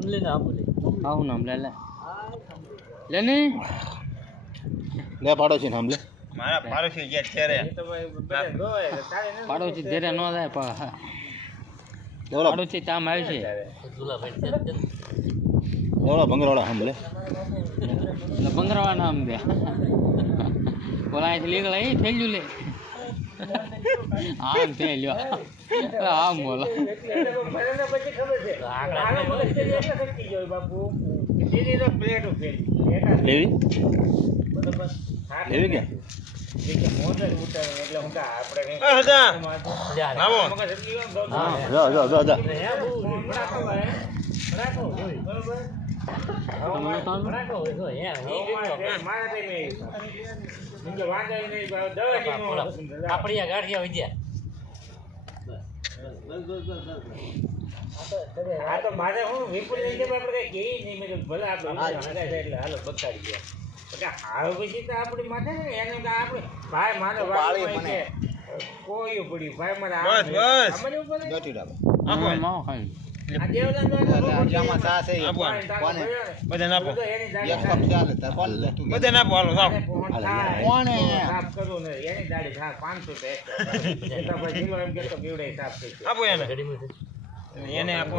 આવું નામ લે લે લે ને લે પાડોશી નામ લે મારા પાડોશી જે છે રે પાડોશી ધેરે ન જાય પાડોશી તામ આવે છે એવડા ભંગરવાળા નામ લે ભંગરવાળા નામ દે બોલા અહીંથી નીકળે એ થેલ્યું લે આમ થેલ્યો આમ બોલો લેવી લેવી કે આપણી ગાંઠિયા વિદ્યા આ તો મારે હું વિપુલ લઈ જાય આપણે કઈ કેવી નહીં મેં ભલે આપણે એટલે હાલો બતાડી ગયા હાલ પછી તો આપણી માથે ને એને આપણે ભાઈ માનો કોઈ પડ્યું ભાઈ મારે એને આપો